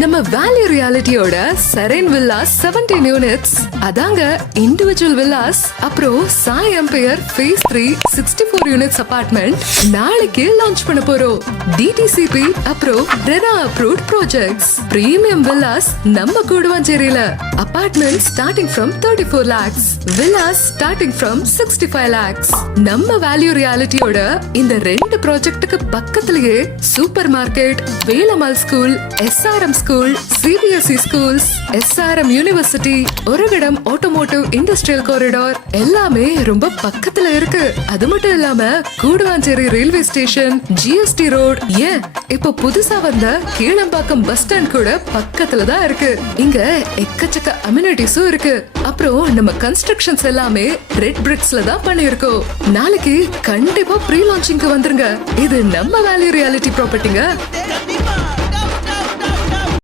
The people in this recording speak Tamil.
நம்ம வேல்யூ ரியாலிட்டியோட செரேன் வில்லாஸ் 17 யூனிட்ஸ், அதாங்க இண்டிவிஜுவல் வில்லாஸ். அப்புறம் Sai empire phase 3 64 units apartment நாளைக்கு லான்ச் பண்ண போறோம். டிடிசிபி அப்புறம் RERA approved projects, premium villas நம்ம கூடுவாஞ்சேரியில. Apartment starting from 34 lakhs, villas starting from 65 lakhs. நம்ம வேல்யூ ரியாலிட்டியோட இந்த 2 ப்ராஜெக்ட்டுக்கு பக்கத்திலேயே super market, Velammal school, SRM school, CBSE schools, SRM university, Oragadam automotive industrial corridor எல்லாமே ரொம்ப பக்கத்துல இருக்கு. அது மட்டும் இல்லாம Guduvancheri railway station, GST road, ஏன் இப்போ புதுசா வந்த கீழம்பாக்கம் பஸ் ஸ்டாண்ட் கூட பக்கத்துல தான் இருக்கு. இங்க எக்கச்சக்க அம்யூனிட்டிஸும் இருக்கு. அப்புறம் நம்ம கன்ஸ்ட்ரக்ஷன்ஸ் எல்லாமே ரெட் பிரிக்ஸ்ல தான் பண்ணியிருக்கோம். நாளைக்கு கண்டிப்பா ப்ரீ லான்ச்சிங்க்கு வந்துருங்க. இது நம்ம வேல்யூ ரியாலிட்டி ப்ராப்பர்ட்டிங்க.